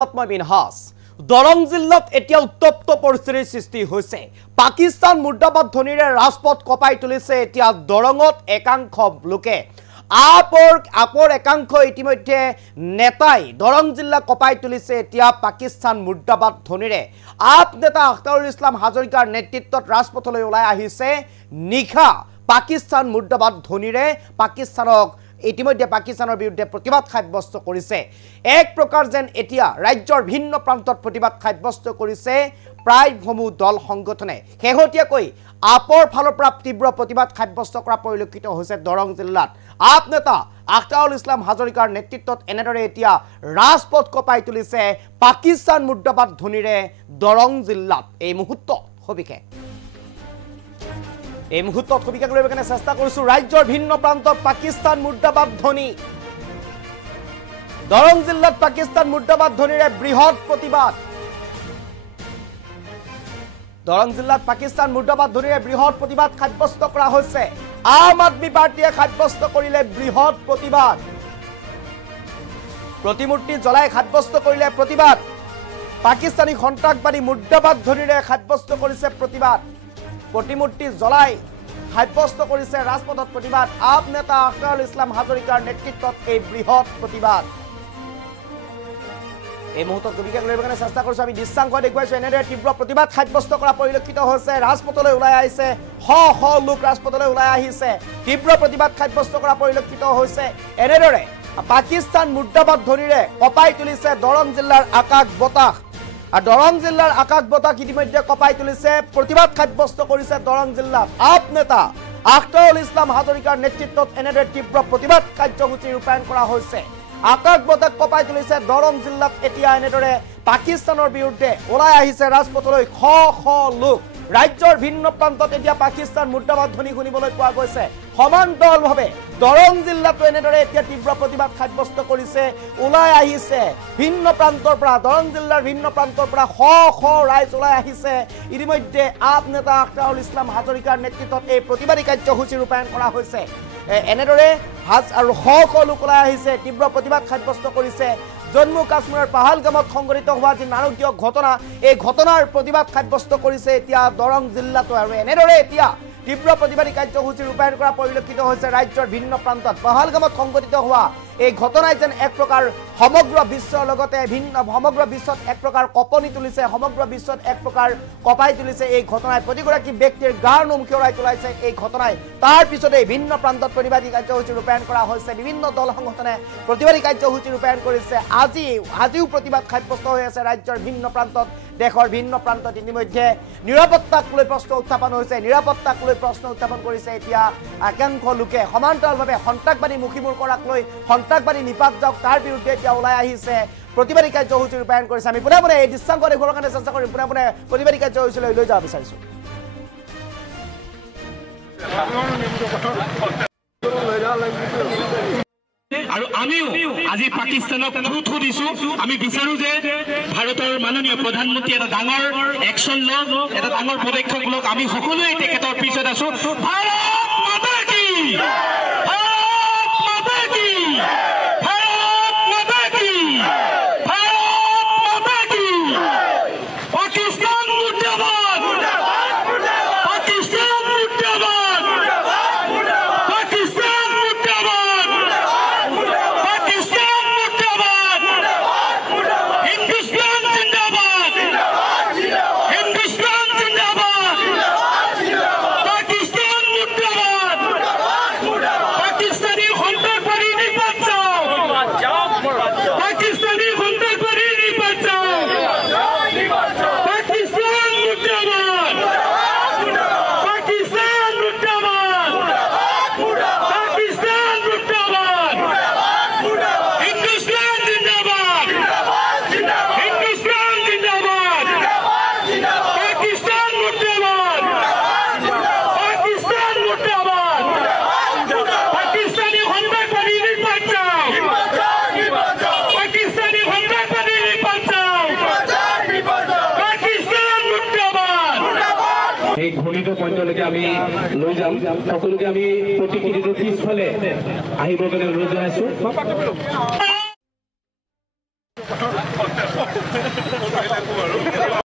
মিনহাজ দৰং জিলাত এতিয়া উত্তপ্ত পৰিস্থিতিৰ সৃষ্টি হৈছে। পাকিস্তান মুৰ্দাবাদ ধ্বনিৰে ৰাজপথ কপাই তুলিছে এতিয়া দৰঙত একাংশ লোকে। আপৰ একাংশ ইতিমধ্যে নেতাই দৰং জিলা কপাই তুলিছে এতিয়া পাকিস্তান মুৰ্দাবাদ ধ্বনিৰে। আপ নেতা আখতাৰুল ইছলাম হাজৰিকাৰ নেতৃত্বত ৰাজপথলৈ ওলাই আহিছে নিশা পাকিস্তান মুৰ্দাবাদ ধ্বনিৰে পাকিস্তানক ইতিমধ্যে পাকিস্তানৰ বিৰুদ্ধে প্ৰতিবাদ সাব্যস্ত কৰিছে। এক প্ৰকাৰ যেন এতিয়া ৰাজ্যৰ ভিন্ন প্ৰান্তত প্ৰতিবাদ সাব্যস্ত কৰিছে প্ৰায় সমূহ দল সংগঠনে। শেহতীয়াকৈ আপৰ ফালৰ পৰা তীব্ৰ প্ৰতিবাদ সাব্যস্ত কৰা পৰিলক্ষিত হৈছে দৰং জিলাত। আপ নেতা আখতাৰুল ইছলাম হাজৰিকাৰ নেতৃত্বত এনেদৰে এতিয়া ৰাজপথ কপাই তুলিছে পাকিস্তান মুৰ্দাবাদ ধ্বনিৰে দৰং জিলাত। এই মুহূৰ্তত সবিশেষ কৰিব কাৰণে চেষ্টা কৰিছো। ৰাজ্যৰ ভিন্ন প্ৰান্তত পাকিস্তান মুৰ্দাবাদ ধ্বনি। দৰং জিলাত পাকিস্তান মুৰ্দাবাদ ধ্বনিৰে বৃহৎ প্ৰতিবাদ। দৰং জিলাত পাকিস্তান মুৰ্দাবাদ ধ্বনিৰে বৃহৎ প্ৰতিবাদ সাব্যস্ত কৰা হৈছে। আম আদমি পাৰ্টিয়ে সাব্যস্ত কৰিলে বৃহৎ প্ৰতিবাদ। প্ৰতিমূৰ্তি জ্বলাই সাব্যস্ত কৰিলে প্ৰতিবাদ। পাকিস্তানী সন্ত্ৰাসবাদী মুৰ্দাবাদ ধ্বনিৰে সাব্যস্ত কৰিছে প্ৰতিবাদ। প্ৰতিমূৰ্তি জ্বলাই সাব্যস্ত কৰিছে ৰাজপথত প্ৰতিবাদ। আপ নেতা আখতাৰুল ইছলাম হাজৰিকাৰ নেতৃত্বত এই বৃহৎ প্ৰতিবাদ। এই মুহূৰ্তত গতিকে কৰিব কাৰণে চেষ্টা কৰিছো। আমি দৃশ্যাংশ দেখুৱাইছো। এনেদৰে তীব্ৰ প্ৰতিবাদ সাব্যস্ত কৰা পৰিলক্ষিত হৈছে। ৰাজপথলৈ ওলাই আহিছে শ শ লোক। ৰাজপথলৈ ওলাই আহিছে তীব্ৰ প্ৰতিবাদ সাব্যস্ত কৰা পৰিলক্ষিত হৈছে। এনেদৰে পাকিস্তান মুৰ্দাবাদ ধ্বনিৰে কপাই তুলিছে দৰং জিলাৰ আকাশ বতাহ। আৰ দৰং জিলাৰ আকাশ বতাহ ইতিমধ্যে কপাই তুলিছে। প্ৰতিবাদ সাব্যস্ত কৰিছে দৰং জিলাত। আপ নেতা আখতাৰুল ইছলাম হাজৰিকাৰ নেতৃত্বত এনেদৰে তীব্ৰ প্ৰতিবাদ কাৰ্যসূচী ৰূপায়ণ কৰা হৈছে। আকাশ বতাহ কপাই তুলিছে দৰং জিলাত। এতিয়া এনেদৰে পাকিস্তানৰ বিৰুদ্ধে ওলাই আহিছে ৰাজপথলৈ শ শ লোক। ৰাজ্যৰ ভিন্ন প্ৰান্তত এতিয়া পাকিস্তান মুৰ্দাবাদ ধ্বনি শুনিবলৈ পোৱা গৈছে। সমান্তৰালভাৱে দৰং জিলাতো এনেদৰে এতিয়া তীব্ৰ প্ৰতিবাদ সাব্যস্ত কৰিছে। ওলাই আহিছে ভিন্ন প্ৰান্তৰ পৰা, দৰং জিলাৰ ভিন্ন প্ৰান্তৰ পৰা শ শ ৰাইজ ওলাই আহিছে। ইতিমধ্যে আপ নেতা আখতাৰুল ইছলাম হাজৰিকাৰ নেতৃত্বত এই প্ৰতিবাদী কাৰ্যসূচী ৰূপায়ণ কৰা হৈছে। এনেদৰে আৰু শ শ লোক ওলাই আহিছে তীব্ৰ প্ৰতিবাদ সাব্যস্ত কৰিছে। জম্মু কাশ্মীৰৰ পাহালগামত সংঘটিত হোৱা যি নাৰকীয় ঘটনা, এই ঘটনাৰ প্ৰতিবাদ সাব্যস্ত কৰিছে এতিয়া দৰং জিলাতো। আৰু এনেদৰে এতিয়া তীব্ৰ প্ৰতিবাদী কাৰ্যসূচী ৰূপায়ণ কৰা পৰিলক্ষিত হৈছে ৰাজ্যৰ ভিন্ন প্ৰান্তত। পাহালগামত সংঘটিত হোৱা এই ঘটনাই যেন এক প্ৰকাৰ সমগ্ৰ বিশ্বৰ লগতে সমগ্ৰ বিশ্বত এক প্ৰকাৰ কঁপনি তুলিছে, সমগ্ৰ বিশ্বত এক প্ৰকাৰ কঁপাই তুলিছে এই ঘটনাই। প্ৰতিগৰাকী ব্যক্তিৰ গাৰ নোম শিয়ৰাই তোলাইছে এই ঘটনাই। তাৰ পিছতে ভিন্ন প্ৰান্তত প্ৰতিবাদী কাৰ্যসূচী ৰূপায়ণ কৰা হৈছে। বিভিন্ন দল সংগঠনে প্ৰতিবাদী কাৰ্যসূচী ৰূপায়ণ কৰিছে। আজিও প্ৰতিবাদ সাব্যস্ত হৈ আছে ৰাজ্যৰ ভিন্ন প্ৰান্তত, দেশৰ ভিন্ন প্ৰান্তত। ইতিমধ্যে নিৰাপত্তাক লৈ প্ৰশ্ন উত্থাপন হৈছে। নিৰাপত্তাক লৈ প্ৰশ্ন উত্থাপন কৰিছে এতিয়া একাংশ লোকে। সমান্তৰালভাৱে সন্ত্ৰাসবাদী মুখীমূৰ কৰাক লৈ, সন্ত্ৰাসবাদী নিপাত যাওক তাৰ বিৰুদ্ধে এতিয়া ওলাই আহিছে প্ৰতিবাদী কাৰ্যসূচী ৰূপায়ণ কৰিছে। আমি পোনে পোনে এই দৃশ্যাংশ দেখুৱাৰ কাৰণে চেষ্টা কৰিম। পোনে পোনে প্ৰতিবাদী কাৰ্যসূচীলৈ লৈ যাব বিচাৰিছো। আৰু আমিও আজি পাকিস্তানক থু দিছো। আমি বিচাৰো যে ভাৰতৰ মাননীয় প্ৰধানমন্ত্ৰী এটা ডাঙৰ একশ্যন লওক, এটা ডাঙৰ পদক্ষেপ লওক। আমি সকলোৱে তেখেতৰ পিছত আছো। ভাৰত মাতা কি, ভাৰত মাতা কি, ভাৰত মাতা কি, ভাৰত মাতা কি। পাকিস্তান মুৰ্দাবাদ, পাকিস্তান মুৰ্দাবাদ, পাকিস্তান মুৰ্দাবাদ, পাকিস্তান মুর্দাবাদ, হিন্দুস্তান জিন্দাবাদ, হিন্দুস্তান জিন্দাবাদ, পাকিস্তান মুর্দাবাদ, পাকিস্তানি সন্ত্রাসবাদী নিপাত যাও, পাকিস্তানি সন্ত্রাসবাদী নিপাত যাও, পাকিস্তান মুর্দাবাদ, পাকিস্তান মুর্দাবাদ, পাকিস্তান মুর্দাবাদ, হিন্দুস্তান জিন্দাবাদ, হিন্দুস্তান জিন্দাবাদ, পাকিস্তান মুর্দাবাদ, পাকিস্তান মুর্দাবাদ, পাকিস্তানি সন্ত্রাসবাদী নিপাত যাও, পাকিস্তানি সন্ত্রাসবাদী নিপাত যাও, পাকিস্তান মুর্দাবাদ। এই ঘূৰ্ণিত পইণ্টলৈকে আমি লৈ যাম। সকলোকে আমি প্ৰতিকৃতিটোৰ পিছফালে আহিবৰ কাৰণে অনুৰোধ জনাইছো।